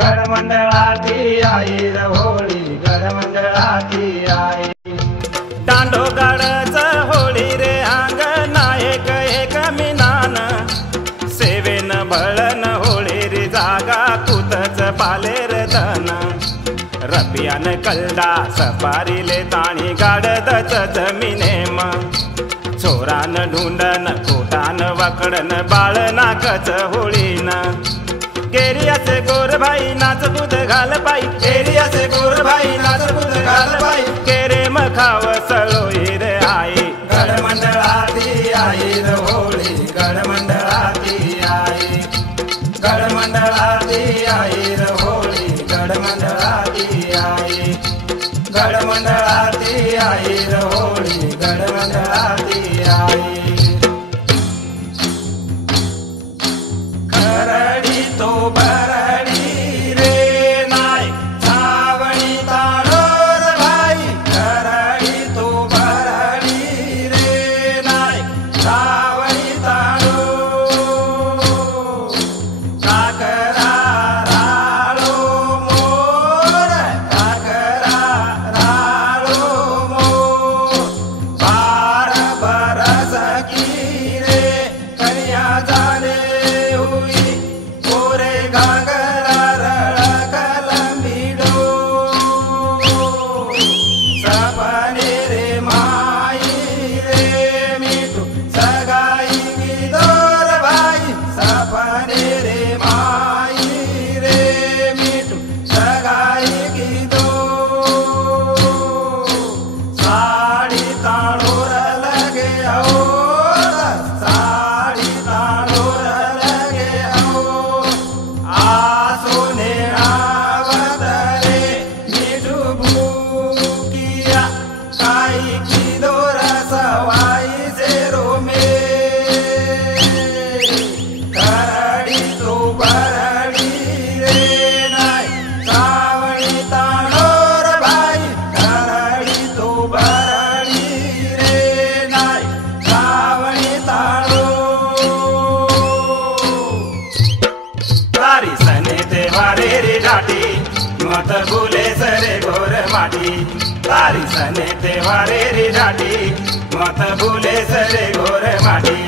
गडमंडळाची आई र होळी, गडमंडळाची आई। दांडो गाडच होळी रे अंगणा एक एक मिनान, सेवेन भळन होळी रे जागा कुतच पालेर धन। रपियान कलडा सपारीले ताणी गाडदच जमिनेम, चोरान ढुंडन कोटान वकडन बाळनाकच होळीन। गेरियाचे गोरभाई नाच कूद घाल पाई, गेरियाचे गोरभाई नाच कूद घाल पाई, केरे मखाव सळोई रे आई। गडमंडळाची आई र होळी, गडमंडळाची आई। गडमंडळाची आई र होळी, गडमंडळाची आई। गडमंडळाची आई र होळी, गडमंडळाची आई। खरडी तो भरडी रे नाय, छावणी ताळोर भाई। खरडी तो भरडी रे नाय, छावणी ताळो। काकरा राळो मोर, काकरा राळो मोर। बार बरस की रे कन्या जाने हुई, कोरे घागरा रळक लंबिडो। सपने रे माई रे मिठू, सगाई की दोर भाई। सपने रे माई रे मिठू, सगाई की दोर। साडी ताळोर लगे हो, साडी ताळोर लगे हो। आसो नेणावत रे मिठू भूकिया, काई की दोर सवाई सेरो में। खरडी तो भरडी रे नाय, छावणी ताळोर भाई। खरडी तो भरडी रे नाय, छावणी ताळो। तारी सने ते वारे रे डाटी, मत भूले सरे घोर माटी। तारी सने ते वारे रे डाटी, मत भूले सरे घोर माटी।